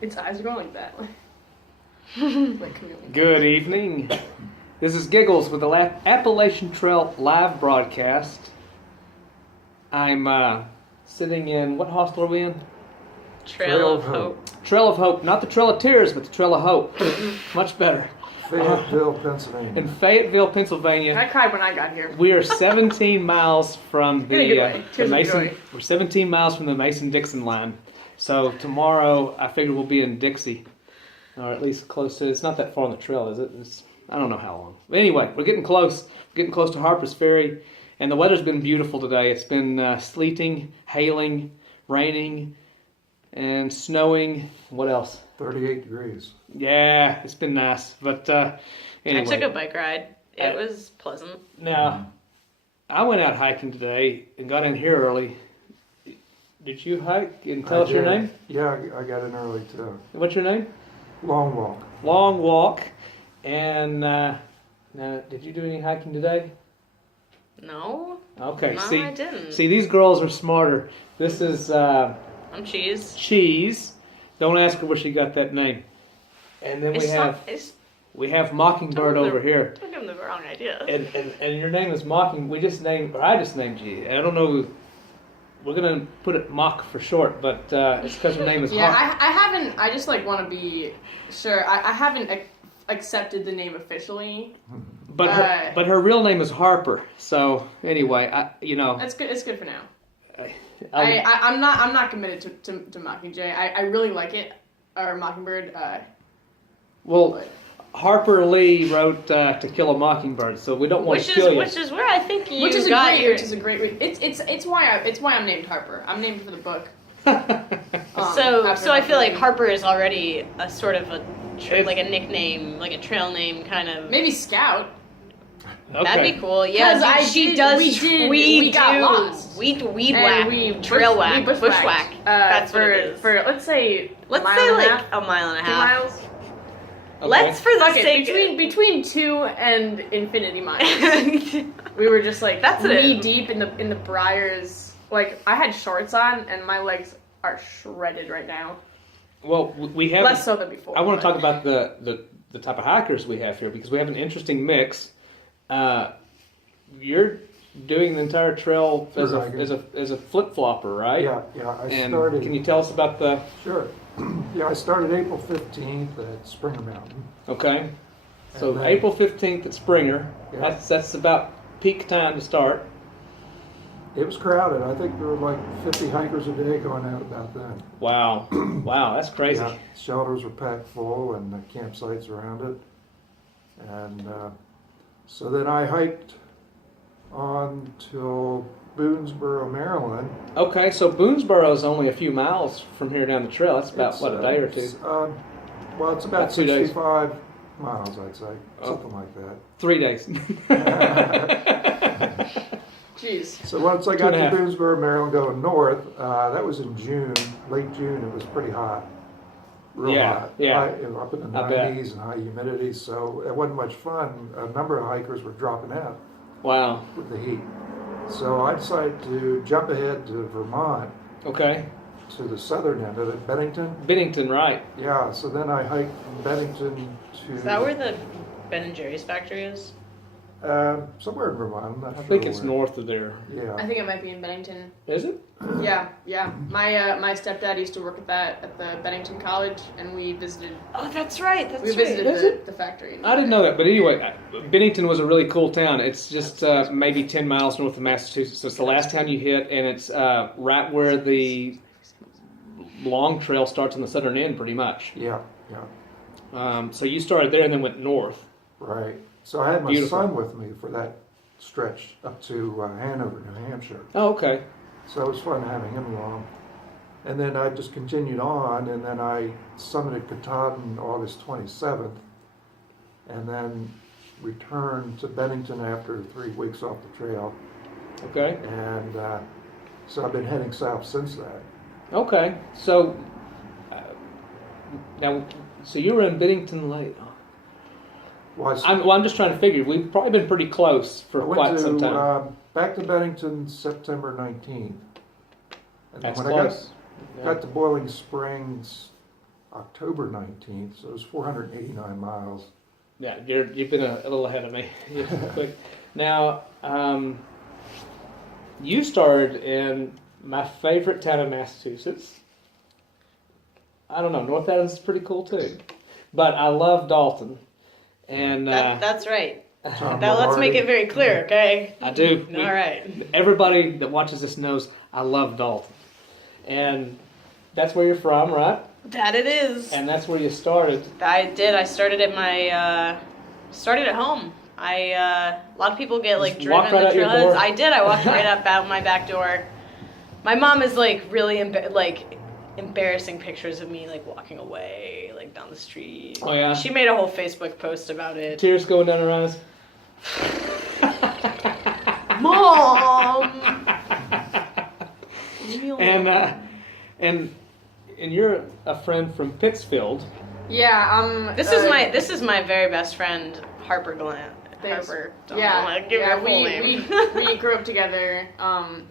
Its eyes are going like that. Like chameleon. Good evening. This is Giggles with the Appalachian Trail live broadcast. I'm sitting in, what hostel are we in? Trail of Hope. Trail of Hope. Not the Trail of Tears, but the Trail of Hope. Much better. Fayetteville, Pennsylvania. In Fayetteville, Pennsylvania. I cried when I got here. We are 17 miles from the Mason. Joy. We're 17 miles from the Mason-Dixon line. So tomorrow, I figure we'll be in Dixie, or at least close to. It's not that far on the trail, is it? I don't know how long. But anyway, we're getting close. We're getting close to Harper's Ferry, and the weather's been beautiful today. It's been sleeting, hailing, raining, and snowing. What else? 38 degrees. Yeah, it's been nice. But anyway. I took a bike ride. It was pleasant. Now, I went out hiking today and got in here early. Did you hike and tell us your name? Yeah, I got in early too. What's your name? Long walk. Long Walk. And now, did you do any hiking today? No. Okay, No, see, I didn't. See, these girls are smarter. This is I'm Cheese. Cheese. Don't ask her where she got that name. And then we have Mockingbird over here. Don't give them the wrong idea. And your name is Mocking. I just named you. I don't know. We're gonna put it Mock for short, but it's because her name is. Yeah, I haven't. I just want to be sure. I haven't accepted the name officially. But her real name is Harper. So anyway, That's good. It's good for now. I'm not committed to Mockingjay. I really like it, or Mockingbird. Harper Lee wrote To Kill a Mockingbird, so we don't want to kill you. Which is where I think you which is got your... Which is a great. It's why I'm named Harper. I'm named for the book. So I feel like Harper is already a sort of like a nickname, like a trail name kind of. Maybe Scout. Okay. That'd be cool. Yeah, We got lost. We bushwhack. That's for, what it is. For let's say like a mile and a 2 half. miles. Okay. Let's for the sake between 2 and infinity miles. We were just like that's knee deep in the briars. Like I had shorts on and my legs are shredded right now. Well, we have less so than before. I want to talk about the type of hikers we have here because we have an interesting mix. You're doing the entire trail as a flip flopper, right? Yeah. And started. can you tell us about the? Sure. Yeah, I started April 15th at Springer Mountain. Okay. So then, April 15th at Springer. Yeah. That's about peak time to start. It was crowded. I think there were like 50 hikers a day going out about then. Wow. Wow, that's crazy. Yeah, shelters were packed full and the campsites around it. And so then I hiked on till Boonesboro, Maryland. Okay, so Boonesboro is only a few miles from here down the trail. That's about, a day or two? It's about 2 days. 65 miles, I'd say. Something like that. 3 days. Jeez. So once I got to Boonesboro, Maryland, going north, that was in June, late June. It was pretty hot. Real hot. Yeah. Up in the 90s and high humidity, so it wasn't much fun. A number of hikers were dropping out. Wow. With the heat. So I decided to jump ahead to Vermont. Okay. To the southern end of it, Bennington. Bennington, right. Yeah, so then I hiked from Bennington to... Is that where the Ben & Jerry's factory is? Somewhere in Vermont. I think it's north of there. Yeah. I think it might be in Bennington. Is it? Yeah. My stepdad used to work at the Bennington College, and we visited. Oh, that's right. We visited the factory. I didn't know that, but anyway, Bennington was a really cool town. It's just maybe 10 miles north of Massachusetts. So it's the last town you hit, and it's right where the long trail starts on the southern end, pretty much. Yeah. So you started there and then went north. Right. So I had my Beautiful. son with me for that stretch up to Hanover, New Hampshire. Oh, okay. So it was fun having him along. And then I just continued on, and then I summited Katahdin August 27th, and then returned to Bennington after 3 weeks off the trail. Okay. And so I've been heading south since that. Okay. So so you were in Bennington late. I'm just trying to figure. We've probably been pretty close for quite some time. Back to Bennington September 19th. And That's when close. I got to Boiling Springs October 19th, so it was 489 miles. Yeah, you've been a little ahead of me. Quick. Now, you started in my favorite town of Massachusetts. I don't know, North Adams is pretty cool too. But I love Dalton. And that's right. Now let's make it very clear, okay? I do. All right. Everybody that watches this knows I love Dalton. And that's where you're from, right? That it is. And that's where you started. I did. I started at started at home. A lot of people get like driven walked right the out your trailheads. door? I did. I walked right up out my back door. My mom is like really embarrassing pictures of me like walking away like down the street. Oh yeah. She made a whole Facebook post about it. Tears going down her eyes. Mom. And you're a friend from Pittsfield. Yeah, This is my very best friend, Harper Glenn. Harper. We grew up together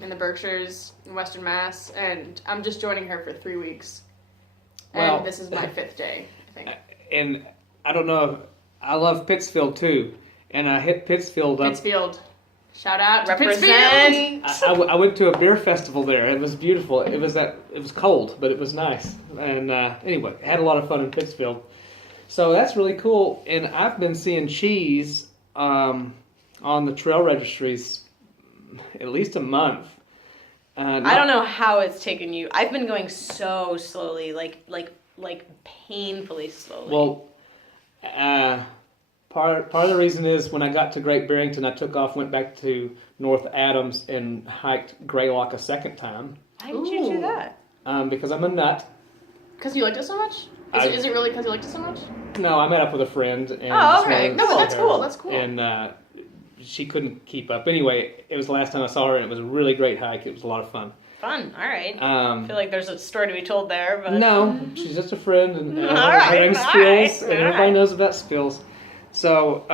in the Berkshires in Western Mass, and I'm just joining her for 3 weeks. And this is my 5th day, I think. And I don't know, I love Pittsfield too. And I hit Pittsfield up. Pittsfield. Shout out to Represent. Pittsfield. I went to a beer festival there. It was beautiful. It was cold, but it was nice. And anyway, had a lot of fun in Pittsfield. So that's really cool. And I've been seeing cheese on the trail registries at least a month. I don't know how it's taken you. I've been going so slowly, like painfully slowly. Well, part of the reason is when I got to Great Barrington, I took off, went back to North Adams, and hiked Greylock a second time. Why did you do that? Because I'm a nut. Because you liked it so much? Is it really because you liked it so much? No, I met up with a friend. And oh, okay. No, but that's cool. That's cool. And she couldn't keep up. Anyway, it was the last time I saw her, and it was a really great hike. It was a lot of fun. Fun. All right. I feel like there's a story to be told there, but no, she's just a friend, and her name's Spills, and everybody knows about Spills. So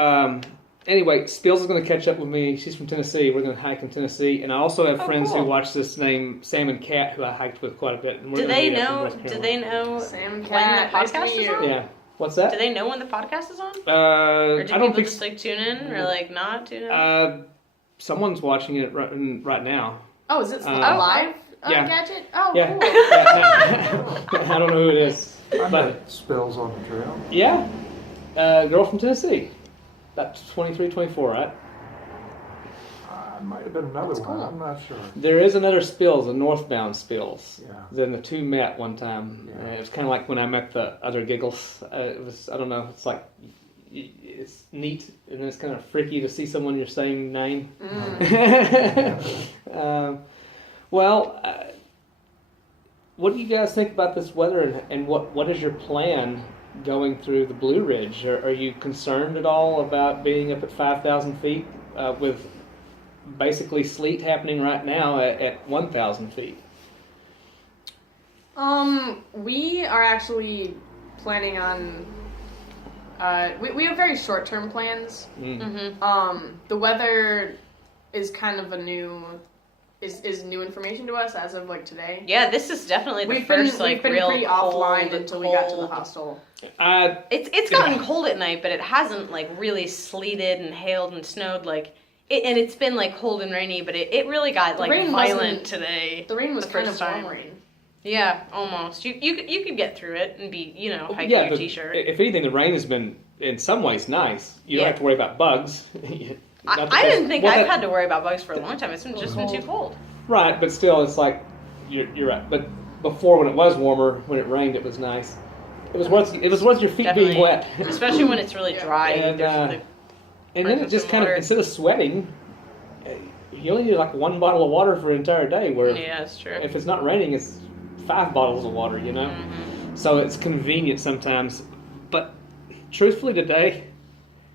anyway, Spills is going to catch up with me. She's from Tennessee. We're going to hike in Tennessee, and I also have friends who watch this named Sam and Cat, who I hiked with quite a bit. And do they know? Sam and when Cat, the podcast is on? Yeah. What's that? Do they know when the podcast is on? Or do people just like tune in or like not tune in? Someone's watching it right now. Oh, is it a live gadget? Oh, yeah. cool. I don't know who it is. I But met Spills on the trail. yeah, girl from Tennessee. About 23, 24, right? Might have been another one. cool. I'm not sure. There is another Spills, a northbound Spills. Yeah. Then the two met one time. Yeah. It was kind of like when I met the other Giggles. It was, I don't know, it's like, it's neat and it's kind of freaky to see someone your same name. What do you guys think about this weather, and what is your plan going through the Blue Ridge? Are you concerned at all about being up at 5,000 feet with basically sleet happening right now at 1,000 feet? We are actually planning on. We have very short-term plans. The weather is kind of is new information to us as of like today. Yeah, this is definitely the first we've been real pretty cold, offline until we got to the hostel. It's gotten cold at night, but it hasn't like really sleeted and hailed and snowed like. And it's been like cold and rainy, but it really got like violent today. The rain was kind of warm rain. Yeah, almost. You could get through it and be hiking your t-shirt. If anything, the rain has been in some ways nice. You don't have to worry about bugs. I didn't think I've had to worry about bugs for a long time. It's just been too cold. Right, but still, it's like you're right. But before, when it was warmer, when it rained, it was nice. It was worth your feet being wet, especially when it's really dry. And then it just kind of, instead of sweating, you only need like 1 bottle of water for an entire day. Where that's true. If it's not raining, it's 5 bottles of water. So it's convenient sometimes. But truthfully, today,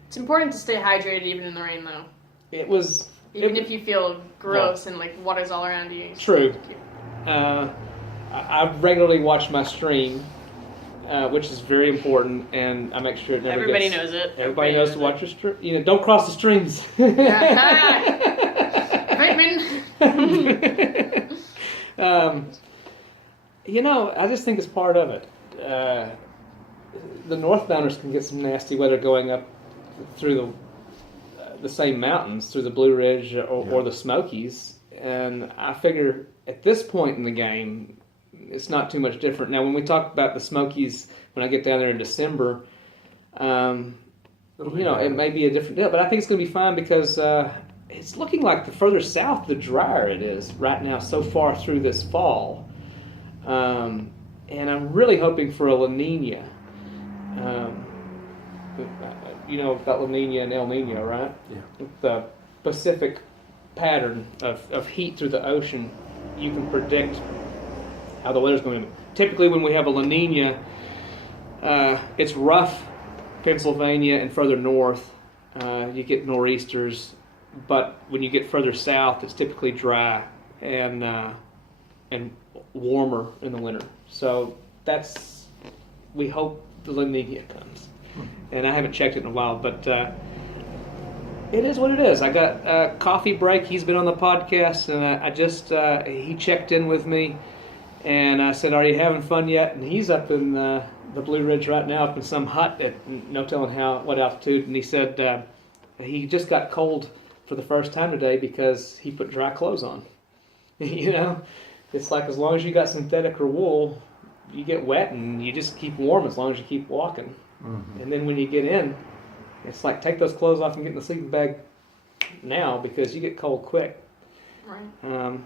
it's important to stay hydrated even in the rain, though. If you feel gross and like water's all around you. True. I regularly watch my stream, which is very important, and I make sure it never Everybody knows it. Everybody knows to watch your stream. Don't cross the streams. I just think it's part of it. the northbounders can get some nasty weather going up through the same mountains, through the Blue Ridge or the Smokies. And I figure at this point in the game, it's not too much different. Now, when we talk about the Smokies, when I get down there in December, it may be a different deal. But I think it's going to be fine because it's looking like the further south, the drier it is right now so far through this fall. And I'm really hoping for a La Nina. You know about La Nina and El Nino, right? Yeah. The Pacific pattern of heat through the ocean, you can predict how the weather's going to be. Typically when we have a La Nina, it's rough Pennsylvania and further north. You get nor'easters, but when you get further south, it's typically dry and warmer in the winter. So we hope the La Nina comes. And I haven't checked it in a while, but it is what it is. I got a coffee break. He's been on the podcast, and he checked in with me, and I said, "Are you having fun yet?" And he's up in the Blue Ridge right now, up in some hut at no telling what altitude. And he said he just got cold for the first time today because he put dry clothes on. It's like as long as you got synthetic or wool, you get wet and you just keep warm as long as you keep walking. Mm-hmm. And then when you get in, it's like take those clothes off and get in the sleeping bag now because you get cold quick. Right.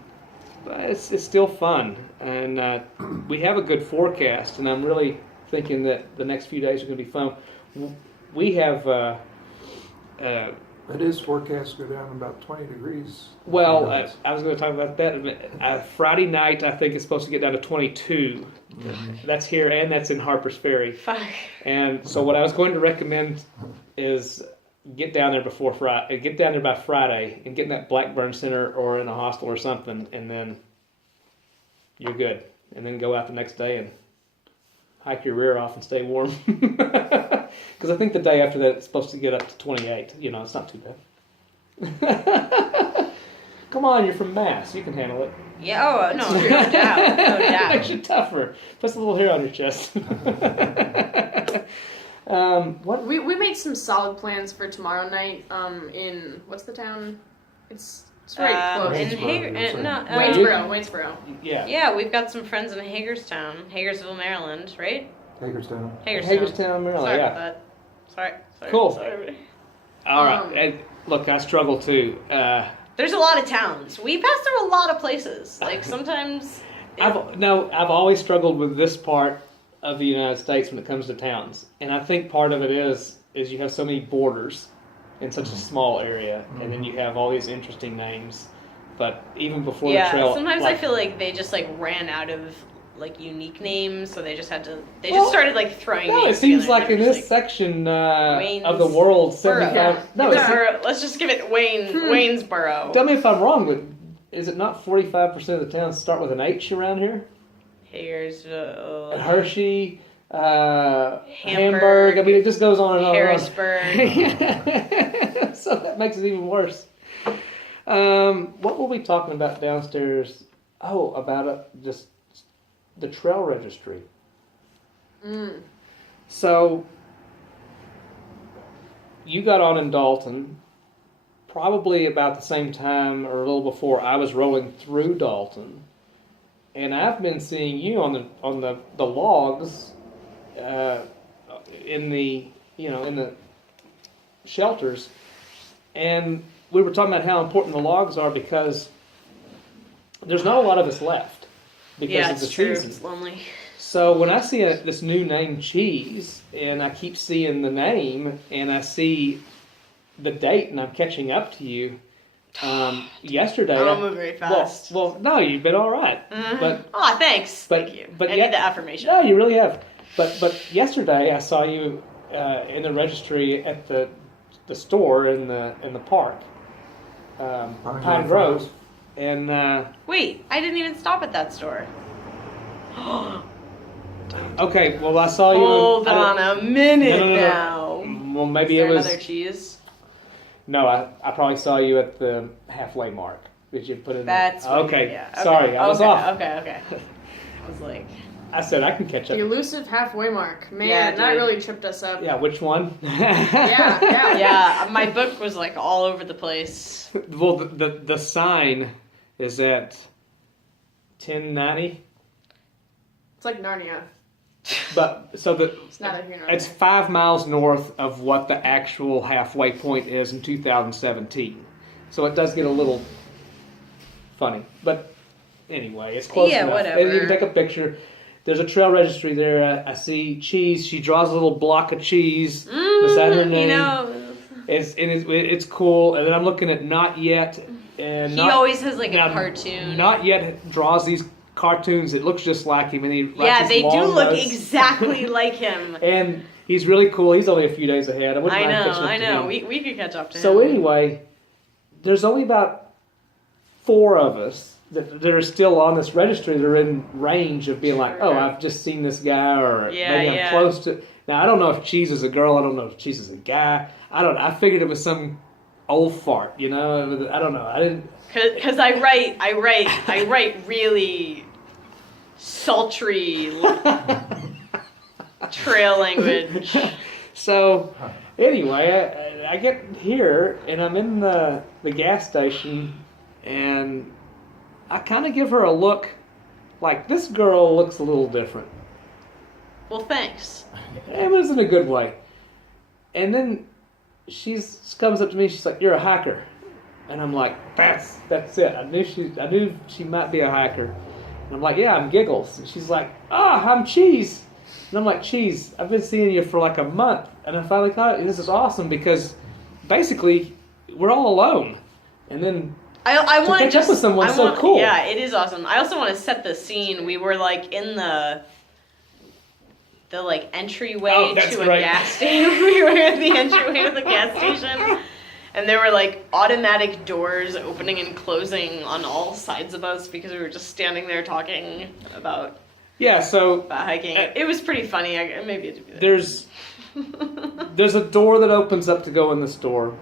But it's still fun, and we have a good forecast, and I'm really thinking that the next few days are going to be fun. We have it is forecast to go down about 20 degrees. Well, I was going to talk about that. Friday night, I think it's supposed to get down to 22. Mm-hmm. That's here, and that's in Harper's Ferry. Fuck. And so what I was going to recommend is get down there before Friday. Get down there by Friday and get in that Blackburn Center or in a hostel or something, and then you're good. And then go out the next day and hike your rear off and stay warm. Because I think the day after that it's supposed to get up to 28. It's not too bad. Come on, you're from Mass. You can handle it. Yeah, no doubt. No doubt. Makes you tougher. Puts a little hair on your chest. What? We made some solid plans for tomorrow night. In what's the town? It's right close. In Waynesboro. Yeah. Yeah, we've got some friends in Hagerstown, Hagersville, Maryland, right? Hagerstown, Maryland. Sorry yeah. about that. Sorry. Cool. Sorry. All right. And look, I struggle too. There's a lot of towns. We pass through a lot of places. Like sometimes. I've always struggled with this part of the United States when it comes to towns, and I think part of it is you have so many borders in such a small area, and then you have all these interesting names. But even before the trail, sometimes I feel like they just ran out of unique names, so they just had to. They just started throwing. No, names it seems together, like in this section of the world, 75. Yeah. No, let's just give it Waynesboro. Tell me if I'm wrong, but is it not 45% of the towns start with an H around here? Hagersville, Hershey, Hamburg. I mean, it just goes on and on. Harrisburg. So that makes it even worse. What were we talking about downstairs? Oh, about just the trail registry. So you got on in Dalton probably about the same time or a little before I was rolling through Dalton, and I've been seeing you on the logs in the shelters, and we were talking about how important the logs are because there's not a lot of us left because of the season. It's lonely. So when I see this new name Cheese, and I keep seeing the name, and I see the date, and I'm catching up to you. Yesterday, I don't move very fast. Well, no, you've been all right. Mm-hmm. But thanks. Thank you. I need the affirmation. No, you really have. But yesterday I saw you in the registry at the store in the park, Pine Grove, and wait, I didn't even stop at that store. Okay, well I saw you. Hold on a minute now. Well, maybe Is there it was another cheese. No, I probably saw you at the halfway mark. Did you put in? That's okay. Yeah. Okay. Sorry, I was off. Okay. I was like, I said I can catch The up. elusive halfway mark. Man, Yeah, that dude. really tripped us up. Yeah, which one? Yeah. Yeah, my book was like all over the place. Well, the sign is at 1090, It's like Narnia. but so It's neither here nor it's there. 5 miles north of what the actual halfway point is in 2017. So it does get a little funny, but anyway, it's close Yeah, enough. whatever. And you can take a picture. There's a trail registry there. I see cheese. She draws a little block of cheese beside her name. You know, It's cool. And then I'm looking at Not Yet. And he Not, always has like a now, cartoon. Not Yet draws these cartoons. It looks just like him. And he writes Yeah, these they do long look notes. exactly like him. And he's really cool. He's only a few days ahead. I wouldn't mind catching up I to know. him. We could catch up to him. So anyway, there's only about 4 of us that are still on this registry. They're in range of being like, oh, I've just seen this guy, or maybe I'm close to. Now I don't know if Cheese is a girl. I don't know if Cheese is a guy. I figured it was some old fart. You know, I don't know. I didn't. Because I write really sultry trail language. So anyway, I get here and I'm in the gas station, and I kind of give her a look like, this girl looks a little different. Well, thanks. It was in a good way. And then she comes up to me, she's like, you're a hacker. And I'm like, that's it. I knew she might be a hacker. And I'm like, yeah, I'm Giggles. And she's like, I'm Cheese. And I'm like, Cheese, I've been seeing you for like a month. And I finally thought, this is awesome, because basically we're all alone. And then I want to catch up with someone so cool. Yeah, it is awesome. I also want to set the scene. We were like in the like entryway that's to a right. gas station. We were at the entryway to the gas station, and there were like automatic doors opening and closing on all sides of us because we were just standing there talking about hiking. It was pretty funny. Maybe it should be there. There's a door that opens up to go in the store,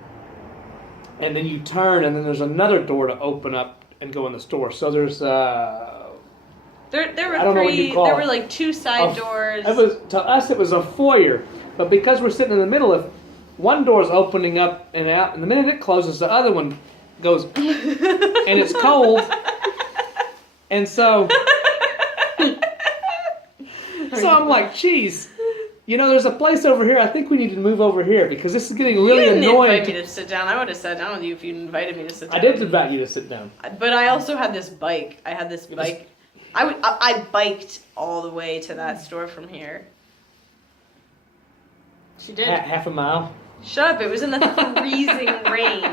and then you turn, and then there's another door to open up and go in the store. So there's There were I don't know what you call there it. were like 2 side doors. To us it was a foyer, but because we're sitting in the middle of, one door's opening up and out, and the minute it closes, the other one goes, and it's cold, and so I'm like, geez, there's a place over here. I think we need to move over here because this is getting really you didn't annoying. invite me to sit down. I would have sat down with you if you invited me to sit down. I did invite you to sit down. But I also had this bike. I had this bike. I biked all the way to that store from here. She did. Half a mile. Shut up! It was in the freezing rain.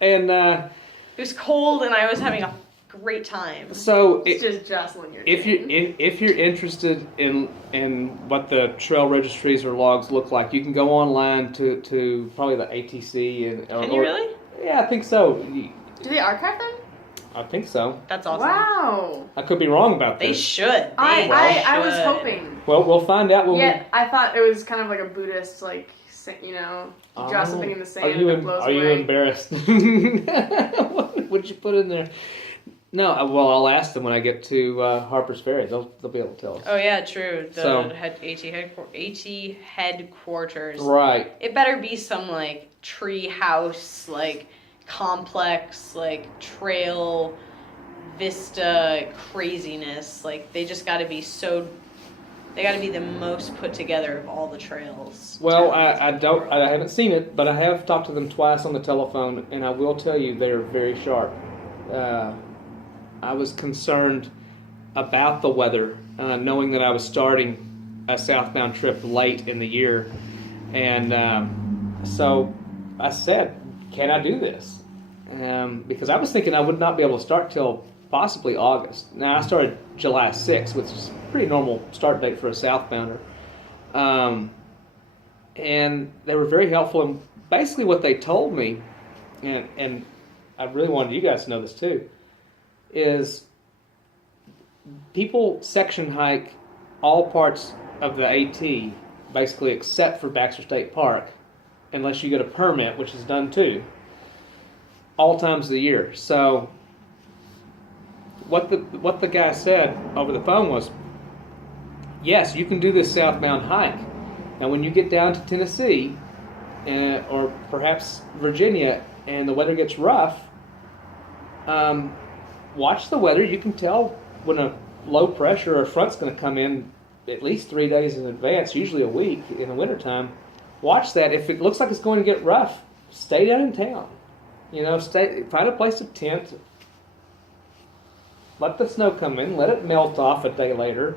And It was cold, and I was having a great time. so It's just jostling your if you're interested in what the trail registries or logs look like, you can go online to probably the ATC and. Can you really? Yeah, I think so. Do they archive them? I think so. That's awesome. Wow. I could be wrong about They this. should. I was hoping. Well, we'll find out when Yet I thought it was kind of like a Buddhist, like, you draw something in the sand and it blows Are you away. embarrassed? What'd you put in there? No, I'll ask them when I get to Harper's Ferry. They'll be able to tell us. Oh yeah, true. The So- AT headquarters. Right. It better be some like tree house, like complex, like trail vista craziness. Like they just got to be they got to be the most put together of all the trails. Well, I haven't seen it, but I have talked to them twice on the telephone, and I will tell you they are very sharp. I was concerned about the weather, knowing that I was starting a southbound trip late in the year, and so I said, "Can I do this?" Because I was thinking I would not be able to start till possibly August. Now I started July 6th, which is a pretty normal start date for a southbounder. And they were very helpful. And basically what they told me, and I really wanted you guys to know this too, is people section hike all parts of the AT, basically except for Baxter State Park, unless you get a permit, which is done too, all times of the year. So what the guy said over the phone was, yes, you can do this southbound hike. Now, when you get down to Tennessee, or perhaps Virginia, and the weather gets rough, watch the weather. You can tell when a low pressure or front's going to come in at least 3 days in advance, usually a week in the wintertime. Watch that. If it looks like it's going to get rough, stay down in town. Find a place to tent. Let the snow come in. Let it melt off a day later.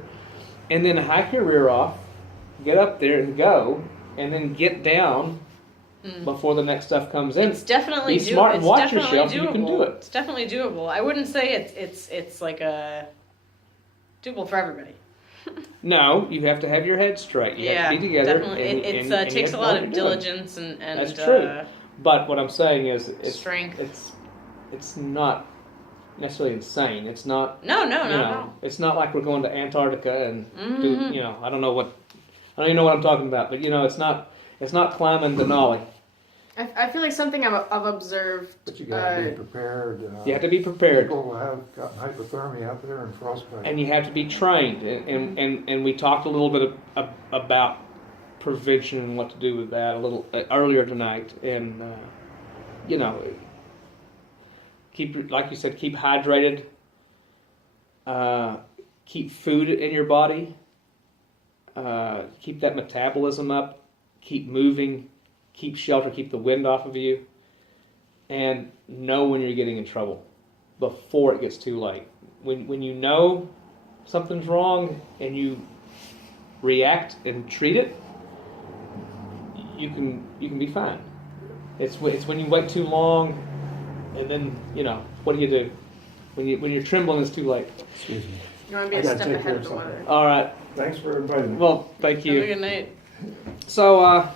And then hike your rear off. Get up there and go. And then get down before the next stuff comes in. It's definitely Be smart and watch yourself doable. and you can do it. It's definitely doable. I wouldn't say it's like a doable for everybody. No, you have to have your head straight. You have to be together. Definitely. It and takes you a have to know lot what of you're doing. diligence and That's true. But what I'm saying is, strength. It's not necessarily insane. It's not. No. It's not like we're going to Antarctica and do. I don't even know what I'm talking about. But it's not. It's not climbing Denali. I feel like something I've observed. But you gotta be prepared. You have to be prepared. People have gotten hypothermia out there and frostbite. And you have to be trained. And we talked a little bit about prevention and what to do with that a little earlier tonight. And keep, like you said, keep hydrated. Keep food in your body. Keep that metabolism up. Keep moving. Keep shelter. Keep the wind off of you. And know when you're getting in trouble before it gets too late. When you know something's wrong and you react and treat it, you can be fine. It's when you wait too long, and then what do? When you're trembling, it's too late. Excuse me. You want to be a step ahead of the weather. All right. Thanks for inviting me. Well, thank you. Have a good night. So,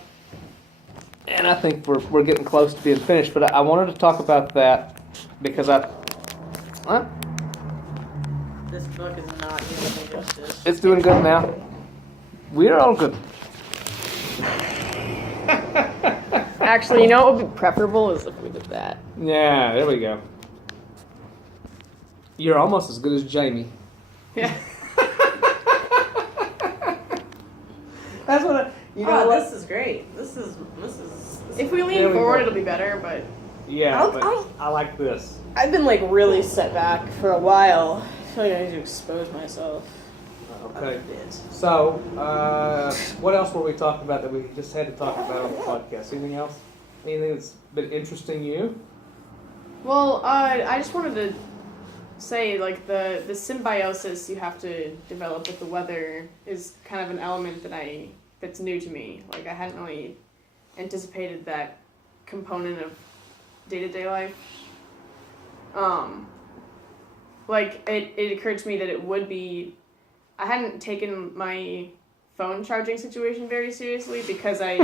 and I think we're getting close to being finished, but I wanted to talk about that because what? This book is not doing me justice. It's doing good now. We're all good. Actually, you know what would be preferable is if we did that. Yeah, there we go. You're almost as good as Jamie. Yeah. That's what This is great. This is. If we There lean we forward, go. it'll be better, but Yeah, but I like this. I've been like really set back for a while. I feel like I need to expose myself. Okay. So, what else were we talking about that we just had to talk about on the podcast? Anything else? Anything that's been interesting you? Well, I just wanted to say, like, the symbiosis you have to develop with the weather is kind of an element that's new to me. Like, I hadn't really anticipated that component of day-to-day life. Like, it occurred to me that it would be... I hadn't taken my phone charging situation very seriously because I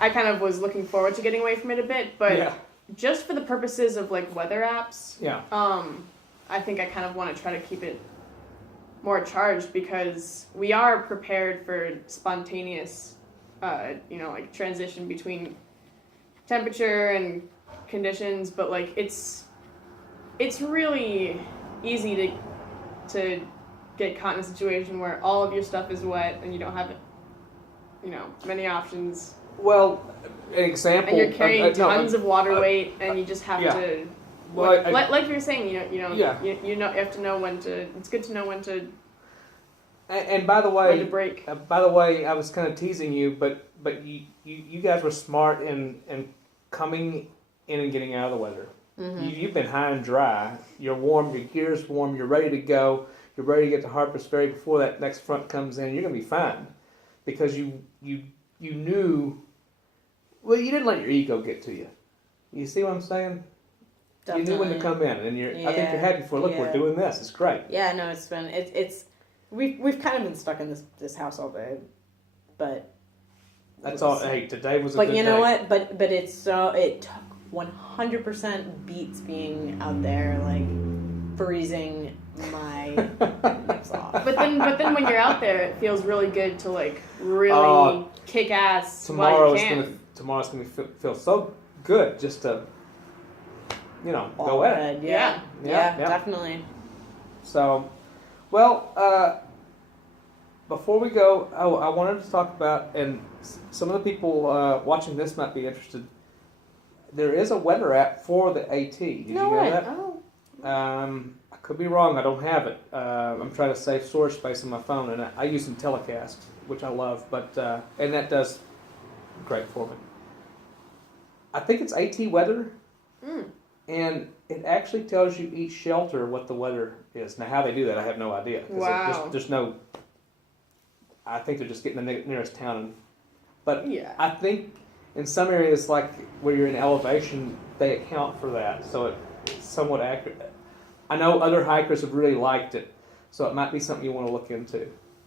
kind of was looking forward to getting away from it a bit, but just for the purposes of like weather apps, I think I kind of want to try to keep it more charged because we are prepared for spontaneous, like transition between temperature and conditions, but like it's really easy to get caught in a situation where all of your stuff is wet and you don't have, many options. Well, an example. And you're carrying tons of water weight, and you just have to. Well, like you were saying, you have to know when to. It's good to know when to. And by the way, when to break. By the way, I was kind of teasing you, but you guys were smart in coming in and getting out of the weather. Mm-hmm. You've been high and dry. You're warm. Your gear's warm. You're ready to go. You're ready to get to Harper's Ferry before that next front comes in. You're gonna be fine because you knew. Well, you didn't let your ego get to you. You see what I'm saying? Definitely. You knew when to come in, and I think you're happy for. Look, we're doing this. It's great. Yeah, no, it's been we've kind of been stuck in this house all day, but that's all. Hey, today was a but good you know day. what? But it 100% beats being out there like freezing my nips off. But then when you're out there, it feels really good to like really kick ass while you can. Tomorrow's gonna feel so good just to go at it. Yeah. Yeah. Definitely. So, well, before we go, I wanted to talk about, and some of the people watching this might be interested. There is a weather app for the AT. Did you know that? Oh. I could be wrong. I don't have it. I'm trying to save storage space on my phone, and I use Telecast, which I love, but and that does great for me. I think it's AT Weather, and it actually tells you each shelter what the weather is. Now, how they do that, I have no idea. Wow. There's no. I think they're just getting the nearest town, but Yeah. I think in some areas, like where you're in elevation, they account for that, so it's somewhat accurate. I know other hikers have really liked it, so it might be something you want to look into.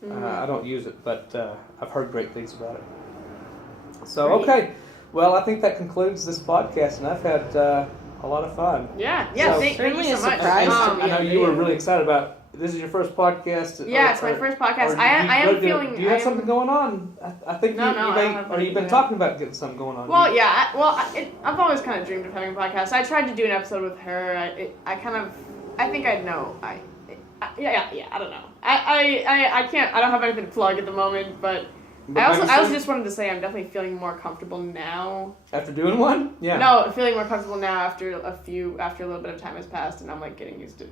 I don't use it, but I've heard great things about it. So, Great. okay. Well, I think that concludes this podcast, and I've had a lot of fun. Yeah. So- Thank Certainly you a so much. surprise to I know on you were video. really excited about. This is your first podcast. Yeah, it's my first podcast. or I am do feeling. Do you have something going on? I think No, you I don't have or you've been anything. talking about getting something going on. Well, yeah. I've always kind of dreamed of having a podcast. I tried to do an episode with her. I think I'd know. Yeah. I don't know. I can't. I don't have anything to plug at the moment, but. But I maybe also some- just wanted to say I'm definitely feeling more comfortable now. After doing one, yeah. No, I'm feeling more comfortable now after a little bit of time has passed, and I'm like getting used to.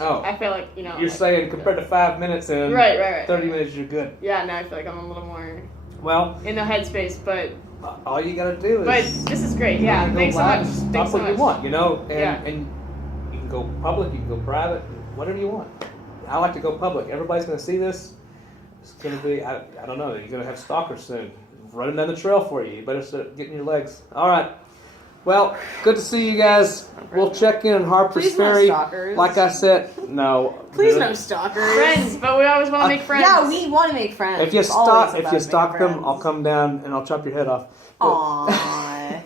Oh, I feel like you're like, saying compared to 5 minutes and Right. 30 minutes, you're good. Yeah, now I feel like I'm a little more Well, in the headspace, but all you gotta do is. this is great. Yeah, go thanks so live much. and Talk Thanks so what much. you want, and Yeah. and you can go public, you can go private, whatever you want. I like to go public. Everybody's gonna see this. It's gonna be. I don't know. You're gonna have stalkers soon running down the trail for you. You better start getting your legs. All right. Well, good to see you guys. We'll check in Harper's Please no Ferry. stalkers. Like I said, no. Please no stalkers. Friends, but we always want to make friends. Yeah, we want to make friends. If you We're always stalk about them, making I'll come down and I'll chop your head off. Aww.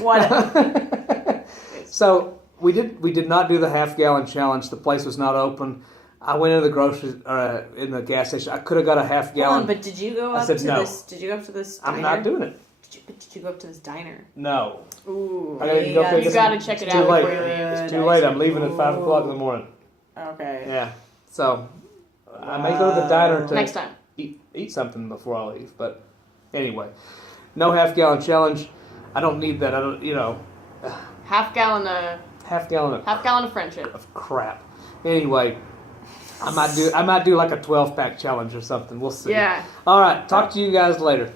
What? So we did not do the half-gallon challenge. The place was not open. I went into the in the gas station. I could have got a half Hold gallon. on, but did you go I up said to no. this? Did you go up to this diner? I'm not doing it. Did you go up to this diner? No. Ooh. I gotta go Yeah, pick You it gotta up. check it It's out too late. before you leave. It's too late. I'm leaving at 5 o'clock in the morning. Okay. Yeah. So I may go to the diner to Next time. eat something before I leave. But anyway, no half-gallon challenge. I don't need that. I don't. Half gallon of Half-gallon of friendship. crap. Anyway, I might do like a 12-pack challenge or something. We'll see. Yeah. All right. Talk to you guys later.